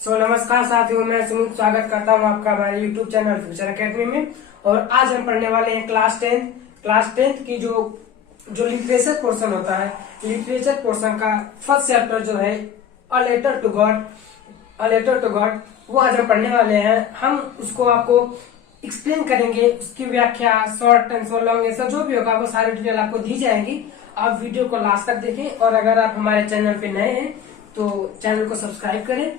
नमस्कार साथियों, मैं सुमित स्वागत करता हूं आपका हमारे यूट्यूब चैनल फ्यूचर एकेडमी में। और आज हम पढ़ने वाले हैं क्लास टेंथ की जो लिटरेचर पोर्शन होता है। लिटरेचर पोर्शन का फर्स्ट चैप्टर जो है अ लेटर टू गॉड, वो आज हम पढ़ने वाले हैं। हम उसको आपको एक्सप्लेन करेंगे, उसकी व्याख्या, शॉर्ट आंसर, लॉन्ग आंसर जो भी होगा वो सारी डिटेल आपको दी जाएगी। आप वीडियो को लास्ट तक देखें और अगर आप हमारे चैनल पे नए हैं तो चैनल को सब्सक्राइब करें।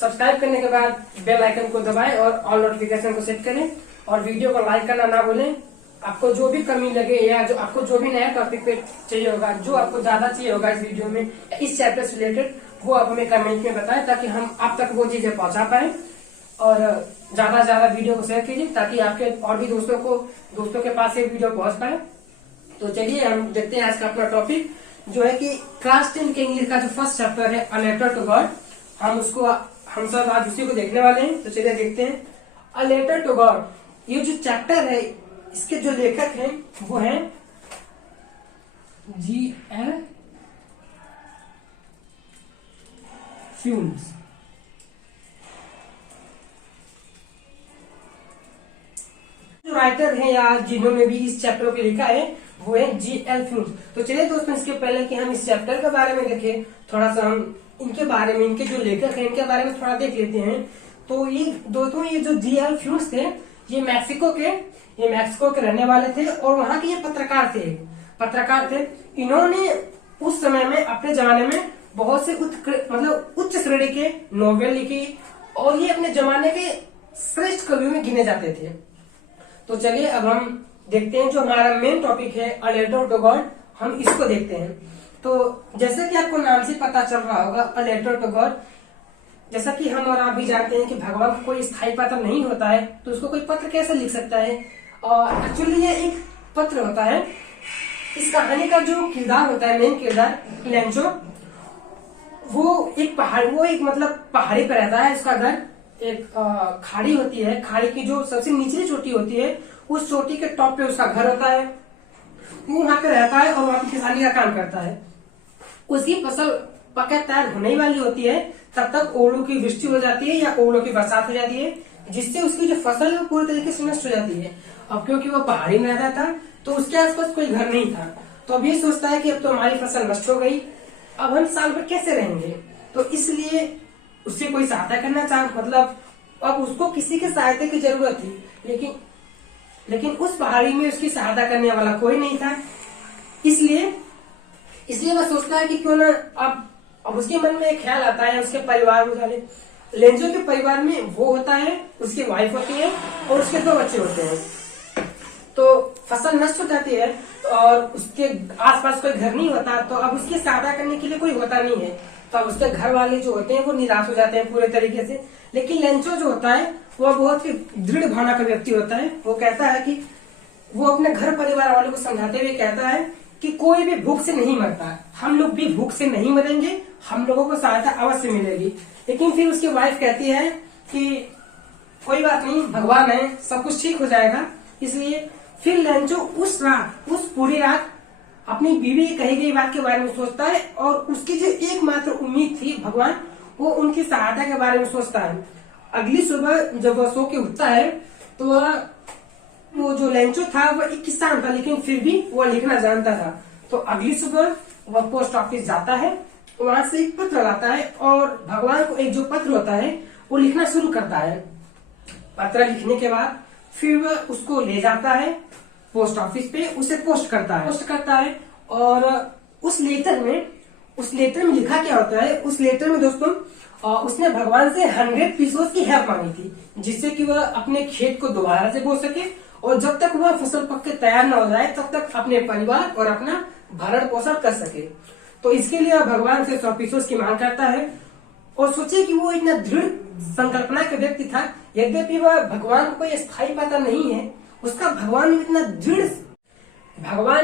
सब्सक्राइब करने के बाद बेल आइकन को दबाएं और ऑल नोटिफिकेशन को सेट करें और वीडियो को लाइक करना ना भूलें। आपको जो भी कमी लगे या जो आपको जो भी नया टॉपिक पे चाहिए होगा, जो आपको ज्यादा चाहिए होगा इस वीडियो में इस चैप्टर से रिलेटेड, वो आप हमें कमेंट में बताएं ताकि हम आप तक वो चीजें पहुंचा पाए। और ज्यादा से ज्यादा वीडियो को शेयर कीजिए ताकि आपके और भी दोस्तों के पास ये वीडियो पहुंच पाए। तो चलिए हम देखते हैं आज का अपना टॉपिक जो है कि क्लास 10 के इंग्लिश का जो फर्स्ट चैप्टर है अ लेटर टू गॉड। हम सब आज उसी को देखने वाले हैं। तो चलिए देखते हैं अ लेटर टू गॉड। ये जो चैप्टर है इसके जो लेखक हैं वो हैं G.L. फ्यूल्स। जो राइटर हैं या जिन्होंने भी इस चैप्टर को लिखा है वो है G.L. फ्यूल्स। तो चलिए दोस्तों, इसके पहले कि हम इस चैप्टर के बारे में देखें, थोड़ा सा हम इनके बारे में, इनके जो लेखक हैं इनके बारे में थोड़ा देख लेते हैं। तो ये दोस्तों, ये जो G.L. फ्यूल्स थे ये मैक्सिको के रहने वाले थे और वहां के ये पत्रकार थे। इन्होंने उस समय में अपने जमाने में बहुत से उच्च श्रेणी के नोवेल लिखी और ये अपने जमाने के श्रेष्ठ कवियों में गिने जाते थे। तो चलिए अब हम देखते हैं जो हमारा मेन टॉपिक है अ लेटर टू गॉड, हम इसको देखते हैं। तो जैसे कि आपको नाम से पता चल रहा होगा अ लेटर टू गॉड, जैसा कि हम और आप भी जानते हैं कि भगवान को कोई स्थायी पत्र नहीं होता है, तो उसको कोई पत्र कैसे लिख सकता है। और एक्चुअली ये एक पत्र होता है। इस कहानी का जो किरदार होता है, मेन किरदार लेंचो, वो एक पहाड़ी पर रहता है। उसका घर एक खाड़ी होती है, खाड़ी की जो सबसे निचली चोटी होती है उस चोटी के टॉप पे उसका घर होता है। वो वहां पे रहता है और वहां पे किसानी का काम करता है। उसकी फसल पके तैयार होने वाली होती है, तब तक ओलों की वृष्टि हो जाती है या ओलों की बरसात हो जाती है, जिससे उसकी जो फसल है वो पूरी तरीके से नष्ट हो जाती है। अब क्योंकि वो पहाड़ी में रहता था तो उसके आसपास कोई घर नहीं था, तो अब ये सोचता है कि अब तो हमारी फसल नष्ट हो गई, अब हम साल भर कैसे रहेंगे। तो इसलिए उससे कोई सहायता करना अब उसको किसी की सहायता की जरूरत थी, लेकिन उस पहाड़ी में उसकी सहायता करने वाला कोई नहीं था। इसलिए वह सोचता है कि क्यों ना अब उसके मन में एक ख्याल आता है। उसके परिवार वाले लेंजो के परिवार में वो होता है, उसकी वाइफ होती है और उसके 2 बच्चे होते हैं। तो फसल नष्ट हो जाती है और उसके आसपास कोई घर नहीं होता, तो अब उसकी सहायता करने के लिए कोई होता नहीं है। तो अब उसके घर वाले जो होते हैं वो निराश हो जाते हैं पूरे तरीके से। लेकिन लेंचो जो होता है वो बहुत ही दृढ़ भावना का व्यक्ति होता है। वो कहता है कि वो अपने घर परिवार वालों को समझाते हुए कहता है कि कोई भी भूख से नहीं मरता, हम लोग भी भूख से नहीं मरेंगे, हम लोगों को सहायता अवश्य मिलेगी। लेकिन फिर उसकी वाइफ कहती है कि कोई बात नहीं, भगवान है, सब कुछ ठीक हो जाएगा। इसलिए फिर लेंचो उस पूरी रात अपनी बीवी की कही गई बात के बारे में सोचता है और उसकी जो एकमात्र उम्मीद थी भगवान, वो उनकी सहायता के बारे में सोचता है। अगली सुबह जब वह सो के उठता है तो वो जो लेंचो था वो एक किसान था, लेकिन फिर भी वो लिखना जानता था। तो अगली सुबह वह पोस्ट ऑफिस जाता है, वहां से एक पत्र लाता है और भगवान को एक जो पत्र होता है वो लिखना शुरू करता है। पत्र लिखने के बाद फिर वह उसको ले जाता है पोस्ट ऑफिस पे, उसे पोस्ट करता है। और उस लेटर में लिखा क्या होता है, उस लेटर में दोस्तों उसने भगवान से 100 पीसों की हेल्प मांगी थी, जिससे कि वह अपने खेत को दोबारा से बो सके और जब तक वह फसल पक के तैयार न हो जाए तब तक अपने परिवार और अपना भरण पोषण कर सके। तो इसके लिए भगवान से 100 पीसों की मांग करता है। और सोचिए कि वो इतना दृढ़ संकल्पना का व्यक्ति था, यद्यपि वह भगवान को कोई स्थायी पता नहीं है, उसका भगवान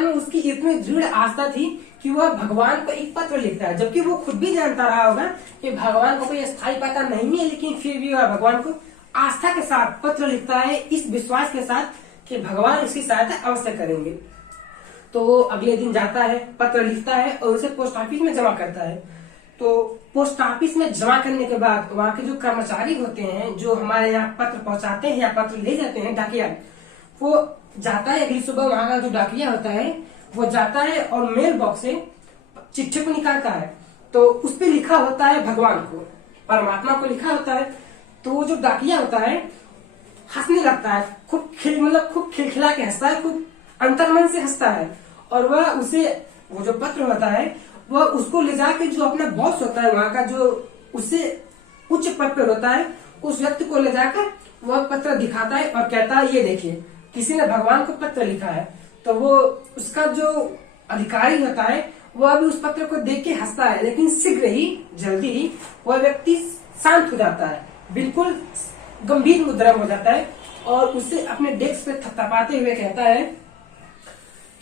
में उसकी इतनी दृढ़ आस्था थी कि वह भगवान को एक पत्र लिखता है, जबकि वो खुद भी जानता रहा होगा कि भगवान को कोई स्थायी पता नहीं है, लेकिन फिर भी वह भगवान को आस्था के साथ पत्र लिखता है, इस विश्वास के साथ कि भगवान उसकी सहायता अवश्य करेंगे। तो वो अगले दिन जाता है, पत्र लिखता है और उसे पोस्ट ऑफिस में जमा करता है। तो पोस्ट ऑफिस में जमा करने के बाद वहाँ के जो कर्मचारी होते हैं, जो हमारे यहाँ पत्र पहुँचाते हैं या पत्र ले जाते हैं, डाकिया, वो जाता है अगली सुबह, वहाँ का जो डाकिया होता है वो जाता है और मेल बॉक्स से चिट्ठी को निकालता है। तो उस पे लिखा होता है भगवान को, परमात्मा को लिखा होता है। तो वो जो डाकिया होता है हंसने लगता है, खूब खिलखिला के हंसता है, खूब अंतर्मन से हंसता है। और वह उसे, वो जो पत्र होता है वह उसको ले जाके जो अपना बॉस होता है वहाँ का, जो उससे उच्च पद पर होता है, उस व्यक्ति को ले जाकर वह पत्र दिखाता है और कहता है ये देखिए किसी ने भगवान को पत्र लिखा है। तो वो उसका जो अधिकारी होता है वह अभी उस पत्र को देख के हंसता है, लेकिन शीघ्र ही, जल्दी ही वह व्यक्ति शांत हो जाता है, बिल्कुल गंभीर मुद्रा में हो जाता है और उसे अपने डेस्क पे थपथपाते हुए कहता है।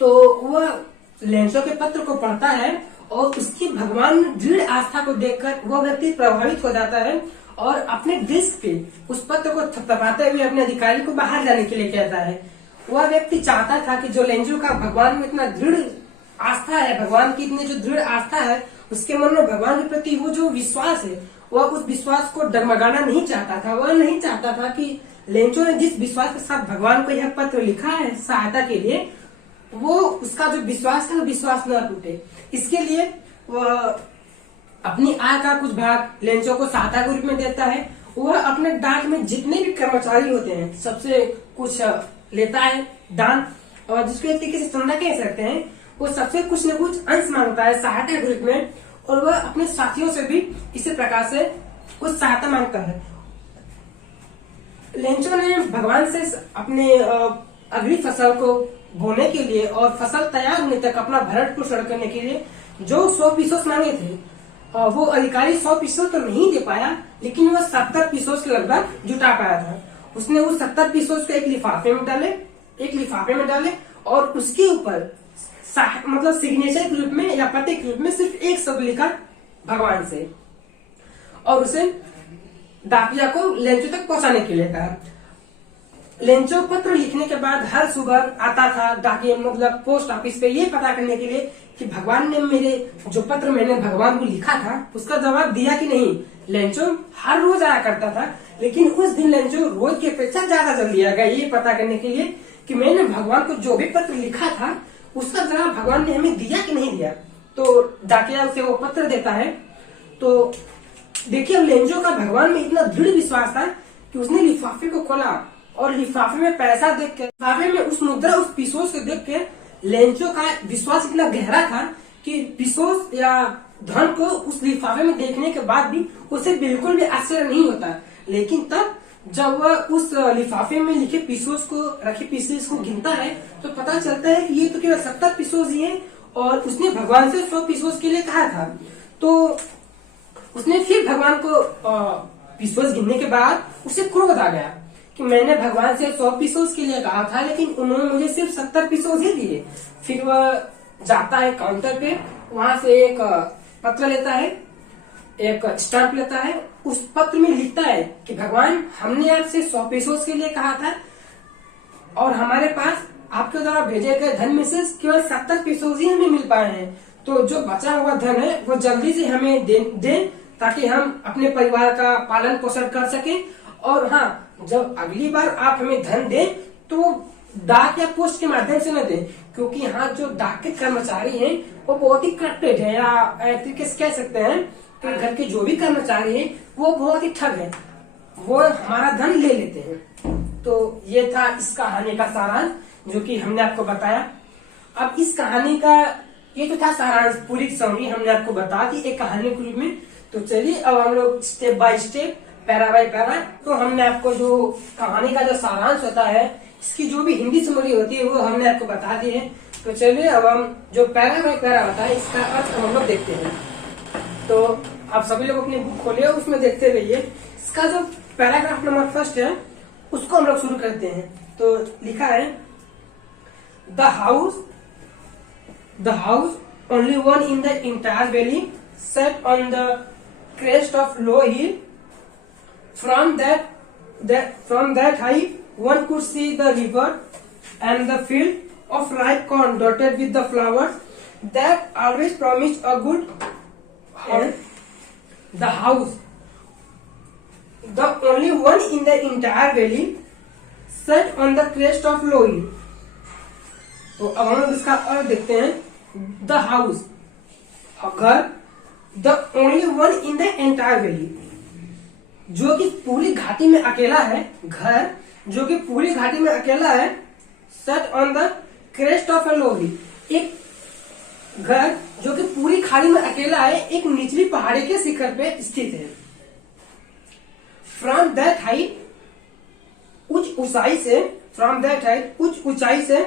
तो वह लेंचो के पत्र को पढ़ता है और उसकी भगवान में दृढ़ आस्था को देखकर वह व्यक्ति प्रभावित हो जाता है और अपने डेस्क पे उस पत्र को थपथपाते हुए अपने अधिकारी को बाहर जाने के लिए कहता है। वह व्यक्ति चाहता था कि जो लेंचो का भगवान में इतना दृढ़ आस्था है, भगवान की इतनी जो दृढ़ आस्था है, उसके मन में भगवान के प्रति वो जो विश्वास है, वह उस विश्वास को डगमगाना नहीं चाहता था। वह नहीं चाहता था कि लेंचो ने जिस विश्वास के साथ भगवान को यह पत्र लिखा है सहायता के लिए, वो उसका जो विश्वास है वो विश्वास न टूटे। इसके लिए वह अपनी आय का कुछ भाग लेंचो को सहायता के रूप में देता है। वह अपने डाक में जितने भी कर्मचारी होते हैं सबसे कुछ लेता है दान, और जिसको एक तरीके से चंदा कह सकते हैं, वो सबसे कुछ न कुछ अंश मांगता है सहायता के रूप में। और वह अपने साथियों से भी इसी प्रकार से कुछ सहायता मांगता है। लेंचो ने भगवान से अपने अगली फसल को बोने के लिए और फसल तैयार होने तक अपना भरण पोषण करने के लिए जो 100 पीसोस मांगे थे, वो अधिकारी 100 पीसोस तो नहीं दे पाया, लेकिन वह 70 पीसोस के लगभग जुटा पाया था। उसने उस 70 पीसोस को एक लिफाफे में डाले और उसके ऊपर मतलब सिग्नेचर के रूप में या पते के रूप में सिर्फ एक शब्द लिखा भगवान से, और उसे डाकिया को लेंचो तक पहुंचाने के लिए कहा। लेंचो पत्र लिखने के बाद हर सुबह आता था डाकिया, मतलब पोस्ट ऑफिस पे, ये पता करने के लिए कि भगवान ने मेरे जो पत्र मैंने भगवान को लिखा था उसका जवाब दिया कि नहीं। लेंचो हर रोज आया करता था, लेकिन उस दिन लेंचो रोज की अपेक्षा ज्यादा जल्दी आ गया, ये पता करने के लिए कि मैंने भगवान को जो भी पत्र लिखा था उसका जवाब भगवान ने हमें दिया कि नहीं दिया। तो डाकिया उसे वो पत्र देता है। तो देखिए लेंचो का भगवान में इतना दृढ़ विश्वास था कि उसने लिफाफे को खोला और लिफाफे में पैसा देख के, लिफाफे में उस मुद्रा, उस पीसोस को देख के लेंचो का विश्वास इतना गहरा था कि पीसोस या धन को उस लिफाफे में देखने के बाद भी उसे बिल्कुल भी आश्चर्य नहीं होता। लेकिन तब जब वह उस लिफाफे में लिखे पीसोस को, रखे पीसेस को गिनता है तो पता चलता है कि ये तो केवल 70 पीसोस ही है और उसने भगवान से 100 पीसोस के लिए कहा था। तो उसने फिर भगवान को पीसोस गिनने के बाद उसे क्रोध आ गया कि मैंने भगवान से 100 पीसोस के लिए कहा था, लेकिन उन्होंने मुझे सिर्फ 70 पीसोस ही दिए। फिर वह जाता है काउंटर पे, वहां से एक पत्र लेता है, एक स्टैंप लेता है, उस पत्र में लिखता है कि भगवान हमने आपसे 100 पीसोस के लिए कहा था और हमारे पास आपके द्वारा भेजे गए धन में से केवल 70 पीसोस ही हमें मिल पाए हैं। तो जो बचा हुआ धन है वो जल्दी से हमें दे ताकि हम अपने परिवार का पालन पोषण कर सके। और हाँ, जब अगली बार आप हमें धन दें तो डाक या पोस्ट के माध्यम से न दें, क्योंकि यहाँ जो डाक के कर्मचारी हैं वो बहुत ही करप्टेड है, या एक तरीके से कह सकते हैं कि घर के जो भी कर्मचारी हैं वो बहुत ही ठग है, वो हमारा धन ले लेते हैं। तो ये था इस कहानी का सारांश जो कि हमने आपको बताया। अब इस कहानी का ये तो था सारांश, पूरी समरी हमने आपको बता दी एक कहानी के रूप में। तो चलिए अब हम लोग step by step, para by para, तो हमने आपको जो कहानी का जो सारांश होता है, इसकी जो भी हिंदी समरी होती है वो हमने आपको बता दी है। तो चलिए अब हम जो पैरा बाय पैरा होता है इसका अर्थ हम लोग देखते हैं। तो आप सभी लोग अपनी बुक खोलिए, उसमें देखते रहिए। इसका जो पैराग्राफ नंबर फर्स्ट है उसको हम लोग शुरू करते हैं। तो लिखा है, the house only one in the entire valley set on the crest of low hill. From that height one could see the river and the field of ripe corn dotted with the flowers that always promised a good end. The house the only one in the entire valley set on the crest of low hill. तो अब हम लोग इसका अर्थ देखते हैं। The house घर, the only one in the entire valley जो कि पूरी घाटी में अकेला है, घर जो कि पूरी घाटी में अकेला है, set on the crest of a low hill, एक घर जो कि पूरी खाड़ी में अकेला है, एक निचली पहाड़ी के शिखर पे स्थित है। फ्रॉम दैट हाइट उच्च ऊंचाई से, फ्रॉम दैट हाइट उच्च ऊंचाई से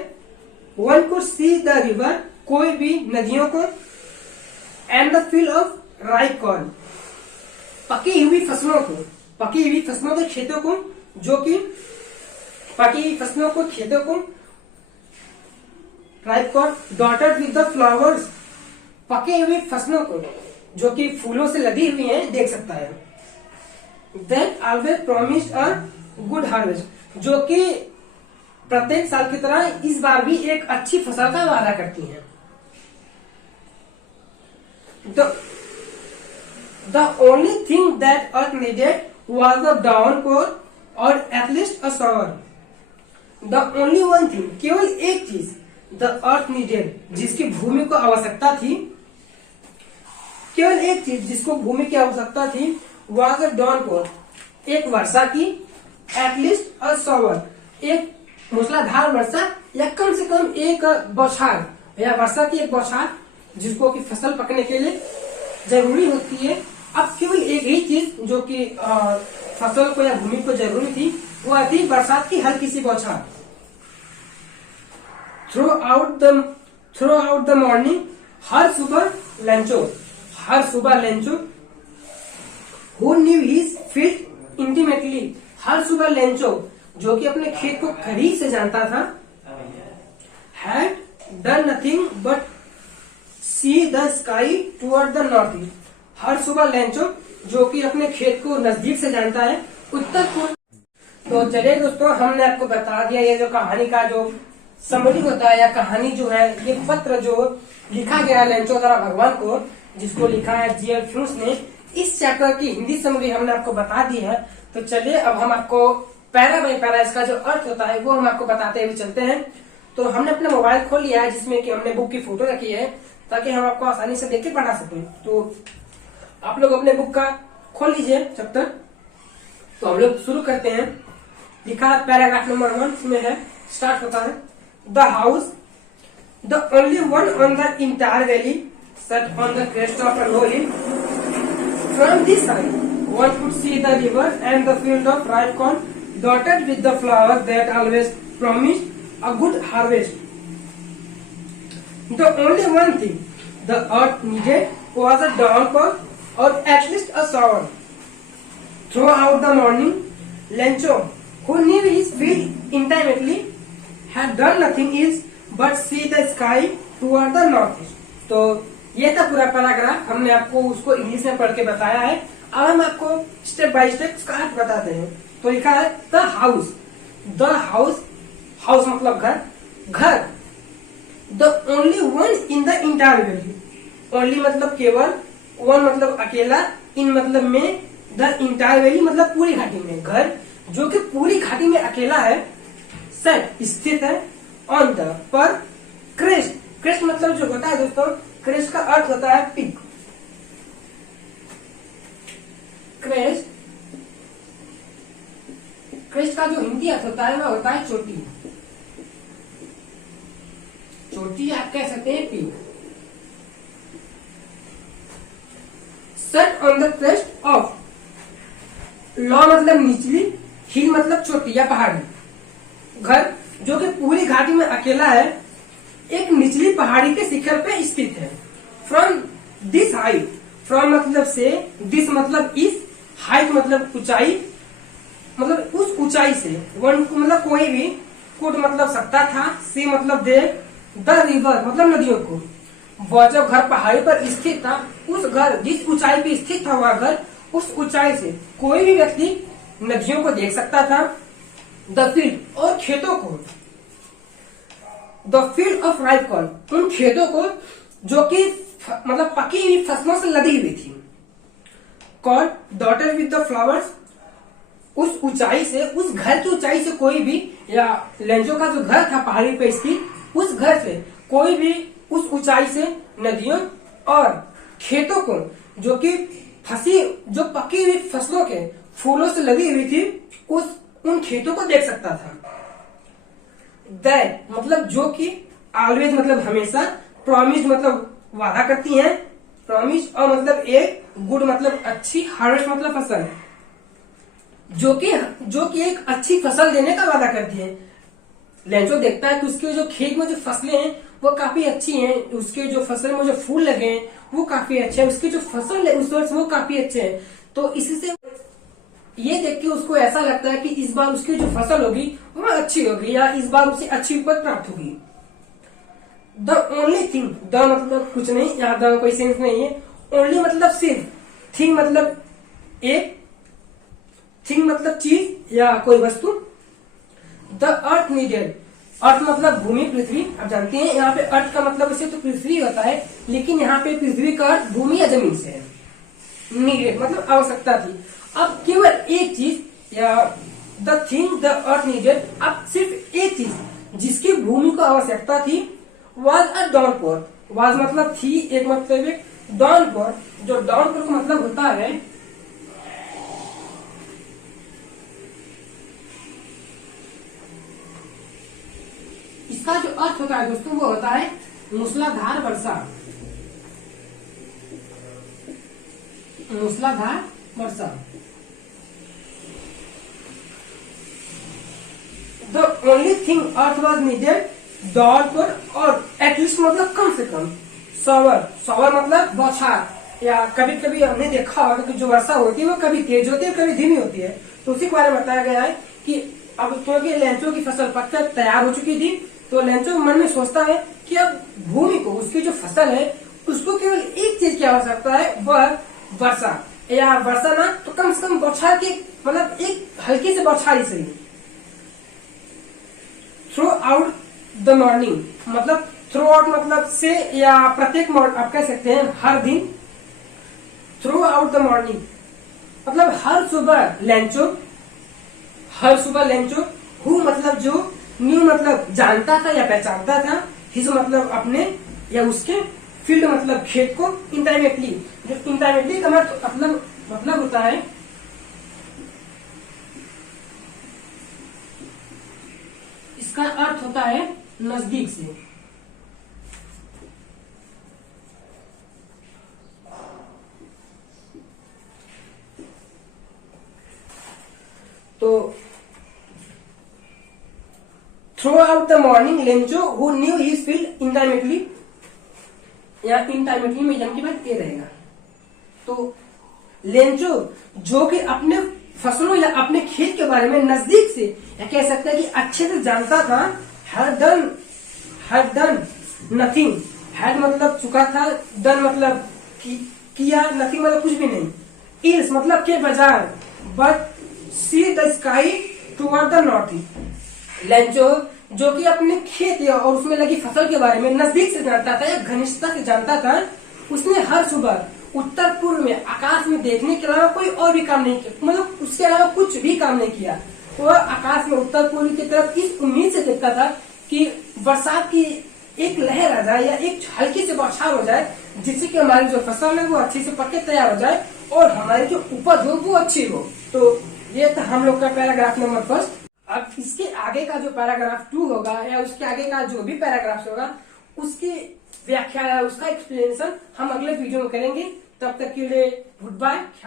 one could see the river, कोई भी नदियों को, and the field of ripe corn, पकी हुई फसलों को, पकी हुई फसलों के खेतों को, जो कि पकी हुई फसलों को खेतों को, ripe corn dotted with the flowers, पकी हुई फसलों को जो कि फूलों से लदी हुई हैं, देख सकता है। That always promised a good harvest, जो कि प्रत्येक साल की तरह इस बार भी एक अच्छी फसल का वादा करती हैं। The only thing that earth needed was a downpour or at least a shower. The only one thing, केवल एक चीज, the earth needed, जिसकी भूमि को आवश्यकता थी, केवल एक चीज जिसको भूमि की आवश्यकता थी, was a downpour, एक वर्षा की, at least a shower, एक मूसलाधार वर्षा या कम से कम एक बौछार या वर्षा की एक बौछार जिसको कि फसल पकने के लिए जरूरी होती है। अब केवल एक ही चीज जो कि फसल को या भूमि को जरूरी थी, वो थी बरसात की हल्की सी बौछार। थ्रू आउट द मॉर्निंग, हर सुबह Lencho who knew his field intimately, हर सुबह लेंचो जो कि अपने खेत को करीब से जानता था, had done nothing but see the sky toward the north east, हर सुबह लेंचो जो कि अपने खेत को नजदीक से जानता है, उत्तर पूर्व। तो चलिए दोस्तों, हमने आपको बता दिया ये जो कहानी का जो समरी होता है या कहानी जो है, ये पत्र जो लिखा गया है लेंचो द्वारा भगवान को, जिसको लिखा है जी.एल. फ्यूज ने, इस चैप्टर की हिंदी समरी हमने आपको बता दी है। तो चलिए अब हम आपको पैरा बाई पैरा इसका जो अर्थ होता है वो हम आपको बताते हुए चलते हैं। तो हमने अपना मोबाइल खोल लिया है जिसमें कि हमने बुक की फोटो रखी है ताकि हम आपको आसानी से देख के पढ़ा सकें। तो आप लोग अपने बुक का खोल लीजिए चैप्टर। तो हम लोग शुरू करते हैं। लिखा है पैराग्राफ नंबर 1 में है, स्टार्ट होता है। The house the only one on the entire valley set on the crest of a low hill, from this side one could see the river and the field of ripe corn dotted with the flowers that always promised a good harvest. The only one thing the earth needed was a downpour or at least a shower. Throughout the morning, Lencho, who knew his field intimately, had done nothing else but see the sky toward the northeast. तो ये था पूरा paragraph, हमने आपको उसको English में पढ़ के बताया है। अब हम आपको स्टेप बाय स्टेप उसका अर्थ बताते हैं। तो लिखा है द हाउस मतलब घर, the only one in the entire valley, only मतलब केवल, वन मतलब अकेला, इन मतलब में, द इंटायर वैली मतलब पूरी घाटी में, घर जो कि पूरी घाटी में अकेला है, सेट स्थित है, ऑन द पर, क्रेस्ट मतलब जो होता है दोस्तों, क्रेस्ट का अर्थ होता है पीक, क्रेस्ट का जो हिंदी अर्थ होता है वह होता है चोटी आप कह सकते हैं peak. Set on the crest of, law मतलब निचली, हिल मतलब चोटी या पहाड़ी, घर जो कि पूरी घाटी में अकेला है, एक निचली पहाड़ी के शिखर पे स्थित है। फ्रॉम दिस हाइट, फ्रॉम मतलब से, दिस मतलब इस, हाइट मतलब ऊंचाई, मतलब उस ऊंचाई से, वन मतलब कोई भी, कुड मतलब सकता था, सी मतलब देख, द रिवर मतलब नदियों को, वह जब घर पहाड़ी पर स्थित था, उस घर जिस ऊंचाई पे स्थित था वह घर, उस ऊंचाई से कोई भी व्यक्ति नदियों को देख सकता था। द फील्ड और खेतों को, the field of ripe corn, उन खेतों को जो कि मतलब पकी हुई फसलों से लदी हुई थी। Called daughter with the flowers. उस ऊंचाई से, उस घर की ऊंचाई से कोई भी, या लेंचो का जो घर था पहाड़ी पे स्थित, उस घर से कोई भी उस ऊंचाई से नदियों और खेतों को, जो कि जो पकी हुई फसलों के फूलों से लगी हुई थी, उन खेतों को देख सकता था। दैट मतलब जो कि, ऑलवेज मतलब हमेशा, प्रॉमिस मतलब वादा करती हैं, प्रॉमिस, और मतलब एक, गुड मतलब अच्छी, हार्वेस्ट मतलब फसल, जो कि एक अच्छी फसल देने का वादा करती है। लेंचो देखता है कि उसके जो खेत में जो फसलें हैं वो काफी अच्छी हैं, उसके जो फसल में जो फूल लगे हैं वो काफी अच्छे हैं, उसकी जो फसल है उस वर्ष वो काफी अच्छे हैं। तो इसी से ये देख के उसको ऐसा लगता है कि इस बार उसकी जो फसल होगी वो अच्छी होगी, या इस बार उसे अच्छी उपज प्राप्त होगी। द ओनली थिंग, द मतलब कुछ नहीं, यहाँ द कोई सेंस नहीं है। ओनली मतलब सिर्फ, थिंग मतलब एक, थिंग मतलब चीज या कोई वस्तु। द अर्थ नीडेड, अर्थ मतलब भूमि, पृथ्वी। आप जानते हैं यहाँ पे अर्थ का मतलब वैसे तो पृथ्वी होता है, लेकिन यहाँ पे पृथ्वी का अर्थ भूमि या जमीन से है। नीडेड मतलब आवश्यकता थी। अब केवल एक चीज, या the thing the earth needed, अब सिर्फ एक चीज जिसकी भूमि को आवश्यकता थी, वाज अ डाउनपोर। वाज मतलब थी, एक मतलब एक, डाउनपोर, जो डाउनपोर का मतलब होता है इसका जो अर्थ होता है दोस्तों वो होता है मूसलाधार वर्षा। मूसलाधार वर्षा। The only thing earth was needed, downpour, और एटलीस्ट मतलब कम से कम, शॉवर। शॉवर मतलब बौछार, या कभी कभी हमने देखा होगा कि जो वर्षा होती है वो कभी तेज होती है, कभी धीमी होती है। तो उसी के बारे में बताया गया है कि अब क्योंकि लेंचो की फसल पककर तैयार हो चुकी थी, तो लेंचो मन में सोचता है कि अब भूमि को, उसकी जो फसल है उसको केवल एक चीज की आवश्यकता है, वह वर्षा, या वर्षा ना तो कम से कम बौछार की, मतलब एक हल्की से बौछार ही सही। थ्रू आउट द मॉर्निंग मतलब थ्रू आउट मतलब से, या प्रत्येक आप कह सकते हैं हर दिन। थ्रू आउट द मॉर्निंग मतलब हर सुबह लेंचो, हर सुबह लेंचो, हु मतलब जो, न्यू मतलब जानता था या पहचानता था, हिज मतलब अपने या उसके, फील्ड मतलब खेत को, इंटाइमेटली, जो इंटाइमेटली का मतलब होता है इसका अर्थ होता है नजदीक से। तो throughout the morning Lencho who knew his field intimately, या इंटाइमेटली में जम के बाद ए रहेगा। तो लेंचो जो कि अपने फसलों या अपने खेत के बारे में नजदीक से, या कह सकते हैं कि अच्छे से जानता था, हैड डन नथिंग, हैड मतलब चुका था, डन मतलब किया, नथिंग मतलब कुछ भी नहीं, इल्स मतलब के बजाय, but see the sky toward the north east. Lencho जो कि अपने खेत या और उसमें लगी फसल के बारे में नजदीक से जानता था या घनिष्ठता से जानता था, उसने हर सुबह उत्तर पूर्व में आकाश में देखने के अलावा कोई और भी काम नहीं किया, मतलब उसके अलावा कुछ भी काम नहीं किया। वह आकाश में उत्तर पूर्व की तरफ इस उम्मीद से देखता था कि बरसात की एक लहर आ जाए या एक हल्की से बौछार हो जाए, जिससे कि हमारी जो फसल है वो अच्छे से पक के तैयार हो जाए और हमारी जो उपज हो वो अच्छी हो। तो ये था हम लोग का पैराग्राफ नंबर फर्स्ट। अब इसके आगे का जो पैराग्राफ 2 होगा, या उसके आगे का जो भी पैराग्राफ होगा, उसकी व्याख्या या उसका एक्सप्लेनेशन हम अगले वीडियो में करेंगे। तब तक के लिए गुड बाय।